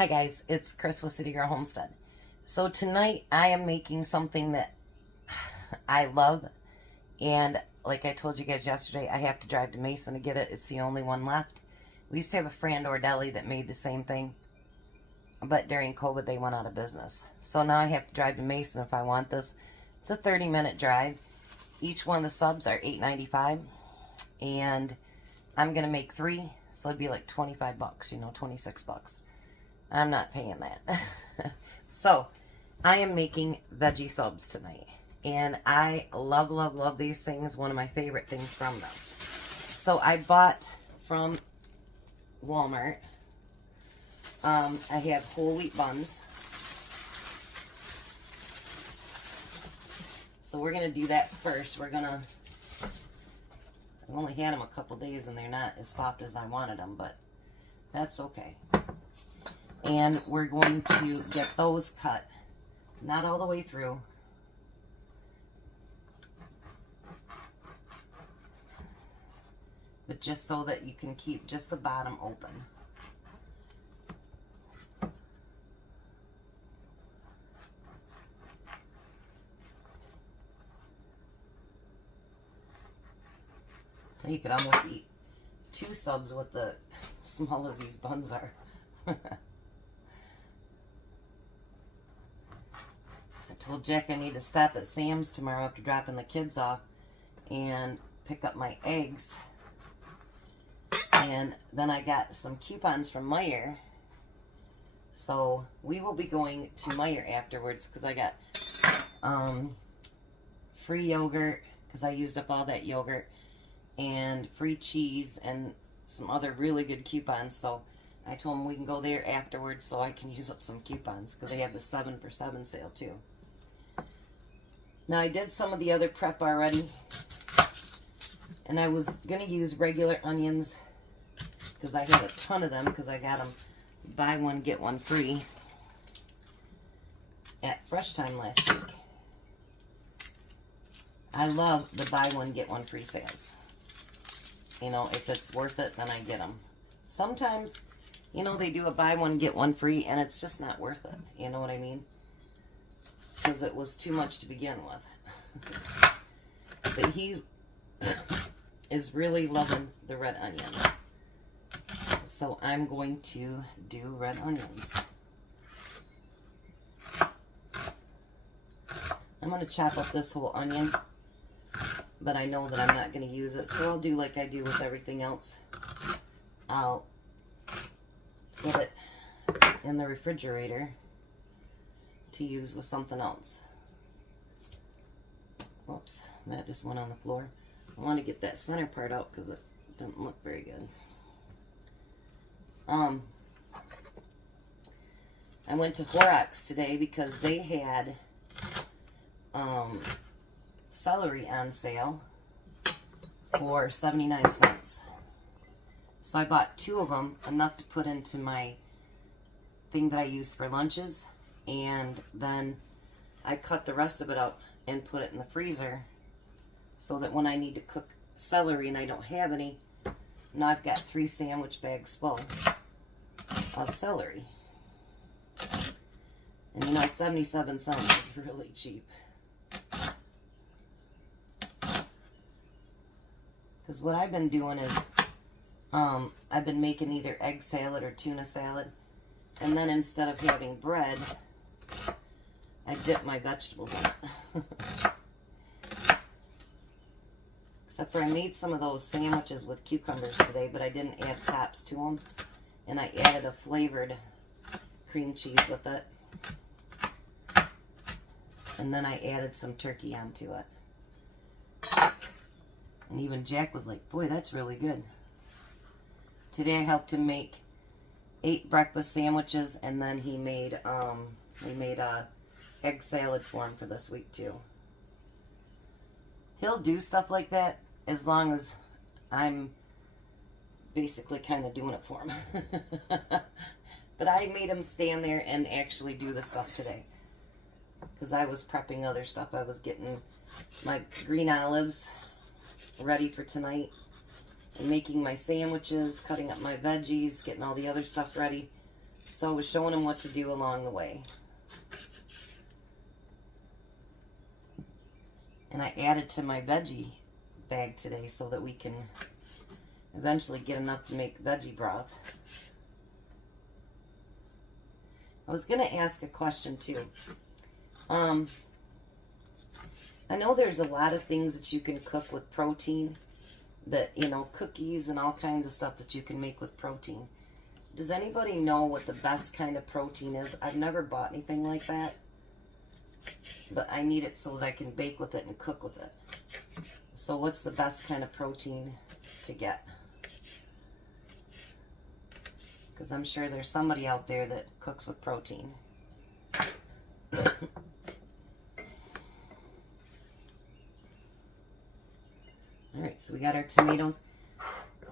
Hi guys, it's Kris with City Girl Homestead. So tonight I am making something that I love, and like I told you guys yesterday, I have to drive to Mason to get it. It's the only one left. We used to have a Frandor deli that made the same thing, but during COVID they went out of business. So now I have to drive to Mason if I want this. It's a 30-minute drive. Each one of the subs are $8.95, and I'm gonna make 3, so it'd be like 25 bucks, 26 bucks. I'm not paying that. So, I am making veggie subs tonight. And I love, love, love these things. One of my favorite things from them. So, I bought from Walmart. I have whole wheat buns. So, we're going to do that first. I've only had them a couple days and they're not as soft as I wanted them, but that's okay. And we're going to get those cut, not all the way through, but just so that you can keep just the bottom open. You could almost eat 2 subs with the small as these buns are. I told Jack I need to stop at Sam's tomorrow after dropping the kids off and pick up my eggs. And then I got some coupons from Meijer. So we will be going to Meijer afterwards because I got free yogurt because I used up all that yogurt, and free cheese and some other really good coupons. So I told them we can go there afterwards so I can use up some coupons because they have the 7 for 7 sale too. Now I did some of the other prep already, and I was going to use regular onions because I have a ton of them because I got them buy one get one free at Fresh Time last week. I love the buy one get one free sales. If it's worth it, then I get them. Sometimes, they do a buy one get one free and it's just not worth it. You know what I mean? Because it was too much to begin with. But he is really loving the red onion. So I'm going to do red onions. I'm going to chop up this whole onion, but I know that I'm not going to use it, so I'll do like I do with everything else. I'll put it in the refrigerator to use with something else. Oops, that just went on the floor. I want to get that center part out because it didn't look very good. I went to Horrocks today because they had celery on sale for 79 cents. So I bought 2 of them, enough to put into my thing that I use for lunches, and then I cut the rest of it up and put it in the freezer so that when I need to cook celery and I don't have any, now I've got 3 sandwich bags full of celery. And 77 cents is really cheap. Because what I've been doing is I've been making either egg salad or tuna salad, and then instead of having bread, I dip my vegetables in it. Except for I made some of those sandwiches with cucumbers today, but I didn't add tops to them. And I added a flavored cream cheese with it. And then I added some turkey onto it. And even Jack was like, boy, that's really good. Today I helped him make 8 breakfast sandwiches, and then he made a egg salad for him for this week too. He'll do stuff like that as long as I'm basically kind of doing it for him. But I made him stand there and actually do the stuff today because I was prepping other stuff. I was getting my green olives ready for tonight and making my sandwiches, cutting up my veggies, getting all the other stuff ready So I was showing him what to do along the way. And I added to my veggie bag today so that we can eventually get enough to make veggie broth. I was going to ask a question too. I know there's a lot of things that you can cook with protein, that, you know, cookies and all kinds of stuff that you can make with protein. Does anybody know what the best kind of protein is? I've never bought anything like that, but I need it so that I can bake with it and cook with it. So what's the best kind of protein to get? Because I'm sure there's somebody out there that cooks with protein. Alright, so we got our tomatoes.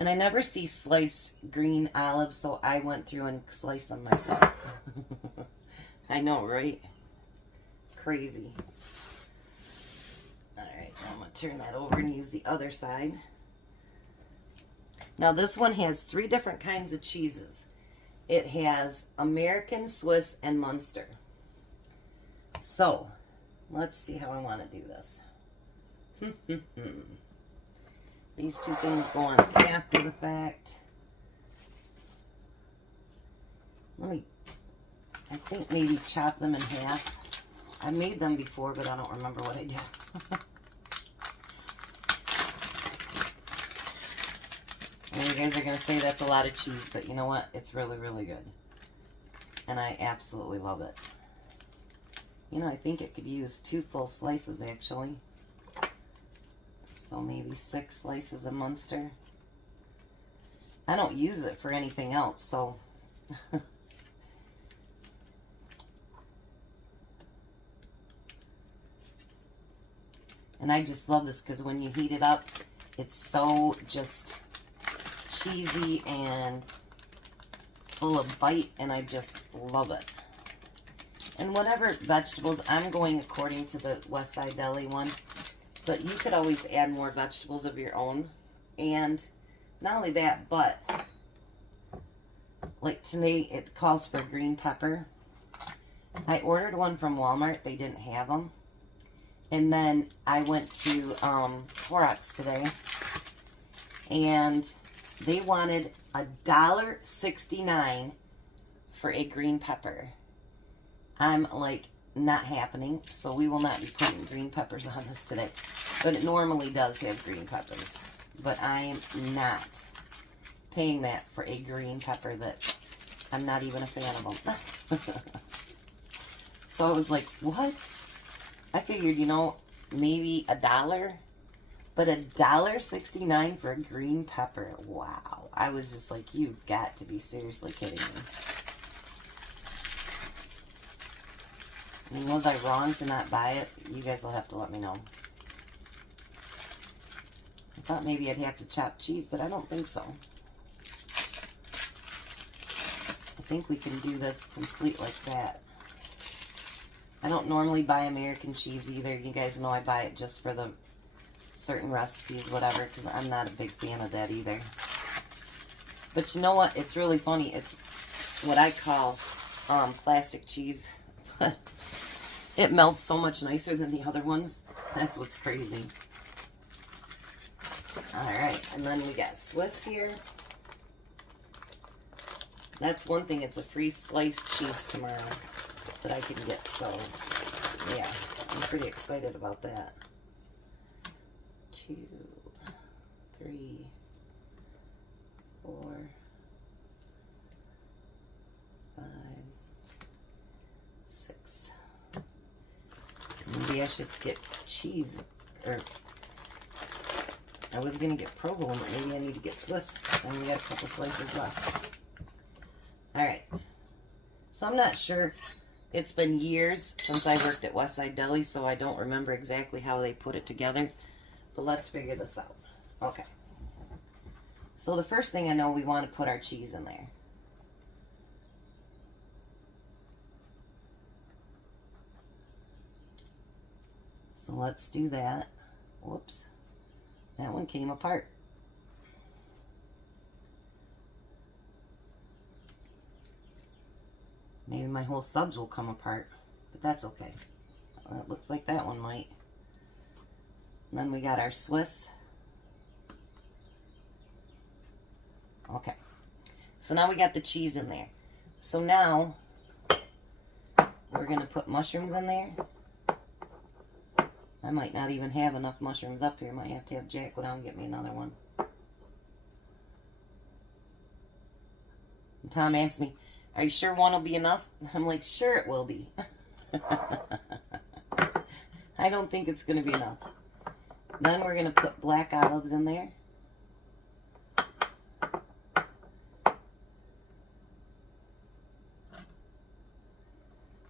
And I never see sliced green olives, so I went through and sliced them myself. I know, right? Crazy. Alright, now I'm going to turn that over and use the other side. Now this one has 3 different kinds of cheeses. It has American, Swiss, and Munster. So, let's see how I want to do this. These 2 things go on after the fact. I think maybe chop them in half. I made them before, but I don't remember what I did. And you guys are going to say that's a lot of cheese, but you know what? It's really, really good. And I absolutely love it. You know, I think it could use 2 full slices, actually. So maybe 6 slices of Munster. I don't use it for anything else, so... And I just love this because when you heat it up, it's so just cheesy and full of bite, and I just love it. And whatever vegetables, I'm going according to the Westside Deli one, but you could always add more vegetables of your own. And not only that, but like today it calls for green pepper. I ordered one from Walmart. They didn't have them. And then I went to Clorox today, and they wanted $1.69 for a green pepper. I'm like, not happening, so we will not be putting green peppers on this today. But it normally does have green peppers. But I am not paying that for a green pepper that I'm not even a fan of them. So I was like, what? I figured, you know, maybe $1, but $1.69 for a green pepper. Wow. I was just like, you've got to be seriously kidding me. I mean, was I wrong to not buy it? You guys will have to let me know. I thought maybe I'd have to chop cheese, but I don't think so. I think we can do this complete like that. I don't normally buy American cheese either. You guys know I buy it just for the certain recipes, whatever, because I'm not a big fan of that either. But you know what? It's really funny. It's what I call plastic cheese. It melts so much nicer than the other ones. That's what's crazy. Alright, and then we got Swiss here. That's one thing. It's a free sliced cheese tomorrow that I can get, so yeah, I'm pretty excited about that. 2, 3, 4, 5, 6. Maybe I should get cheese, or I was gonna get provolone, but maybe I need to get Swiss. And we got a couple slices left. Alright, so I'm not sure. It's been years since I worked at Westside Deli, so I don't remember exactly how they put it together. But let's figure this out. Okay. So the first thing I know, we want to put our cheese in there. So let's do that. Whoops. That one came apart. Maybe my whole subs will come apart, but that's okay. It looks like that one might. And then we got our Swiss. Okay. So now we got the cheese in there. So now we're going to put mushrooms in there. I might not even have enough mushrooms up here. Might have to have Jack go down and get me another one. And Tom asked me, are you sure one will be enough? I'm like, sure it will be. I don't think it's going to be enough. Then we're going to put black olives in there.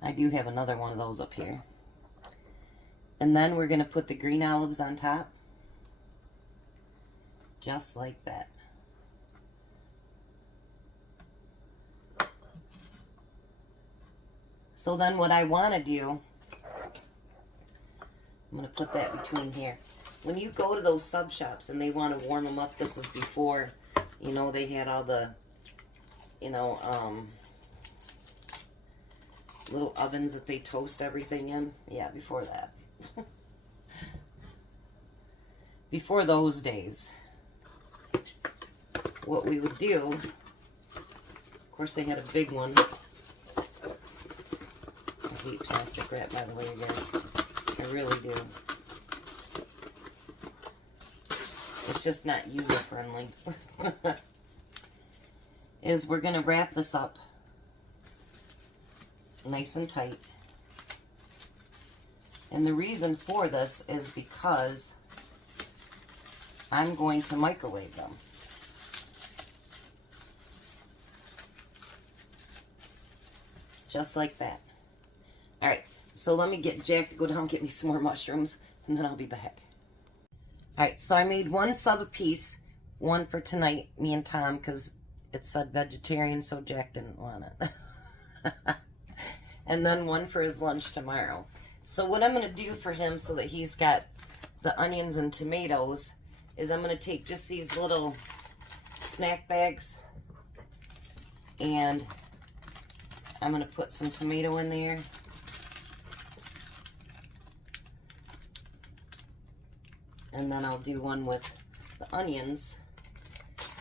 I do have another one of those up here. And then we're going to put the green olives on top. Just like that. So then what I want to do, I'm going to put that between here. When you go to those sub shops and they want to warm them up, this is before, you know, they had all the, you know, little ovens that they toast everything in. Yeah, before that. Before those days, what we would do, of course they had a big one. I hate plastic wrap, by the way, you guys. I really do. It's just not user-friendly. Is we're going to wrap this up nice and tight. And the reason for this is because I'm going to microwave them. Just like that. Alright, so let me get Jack to go down and get me some more mushrooms, and then I'll be back. Alright, so I made one sub apiece, one for tonight, me and Tom, because it said vegetarian, so Jack didn't want it. And then one for his lunch tomorrow. So what I'm going to do for him so that he's got the onions and tomatoes is I'm going to take just these little snack bags and I'm going to put some tomato in there. And then I'll do one with the onions.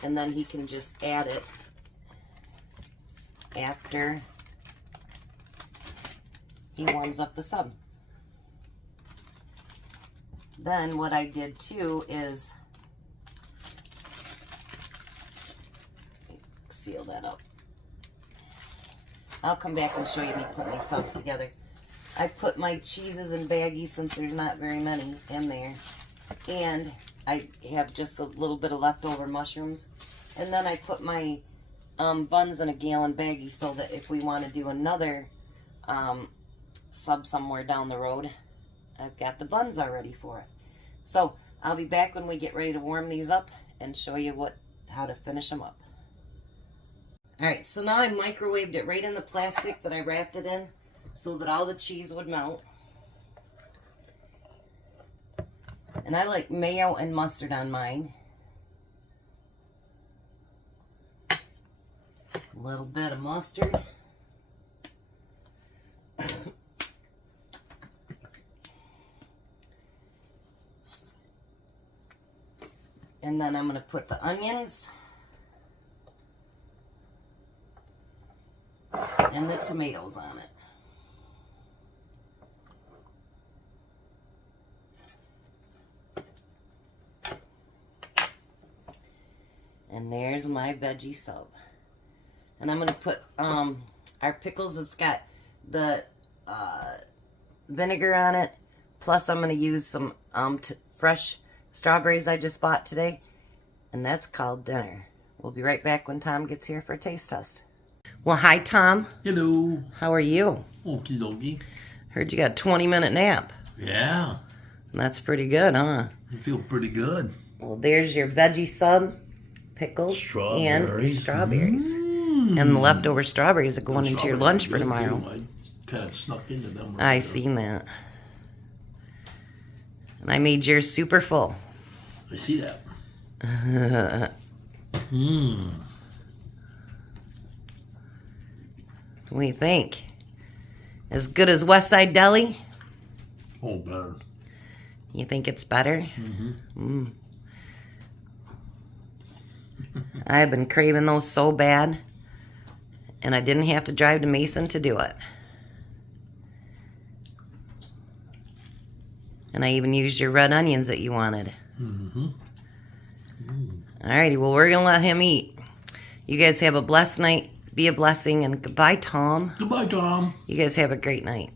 And then he can just add it after he warms up the sub. Then what I did too is seal that up. I'll come back and show you me putting these subs together. I put my cheeses in baggies since there's not very many in there. And I have just a little bit of leftover mushrooms. And then I put my buns in a gallon baggie so that if we want to do another sub somewhere down the road, I've got the buns already for it. So I'll be back when we get ready to warm these up and show you how to finish them up. Alright, so now I microwaved it right in the plastic that I wrapped it in so that all the cheese would melt. And I like mayo and mustard on mine. A little bit of mustard. And then I'm going to put the onions and the tomatoes on it. And there's my veggie sub. And I'm going to put our pickles. It's got the vinegar on it. Plus I'm going to use some fresh strawberries I just bought today. And that's called dinner. We'll be right back when Tom gets here for a taste test. Well, hi, Tom. Hello. How are you? Okie dokie. Heard you got a 20-minute nap. Yeah. That's pretty good, huh? I feel pretty good. Well, there's your veggie sub, pickles, and your strawberries. And the leftover strawberries are going into your lunch for tomorrow. I kind of snuck into them. I seen that. And I made yours super full. I see that. What do you think? As good as West Side Deli? Oh, better. You think it's better? Mm-hmm. I've been craving those so bad, and I didn't have to drive to Mason to do it. And I even used your red onions that you wanted. Mm-hmm. Alrighty, well, we're going to let him eat. You guys have a blessed night. Be a blessing, and goodbye, Tom. Goodbye, Tom. You guys have a great night.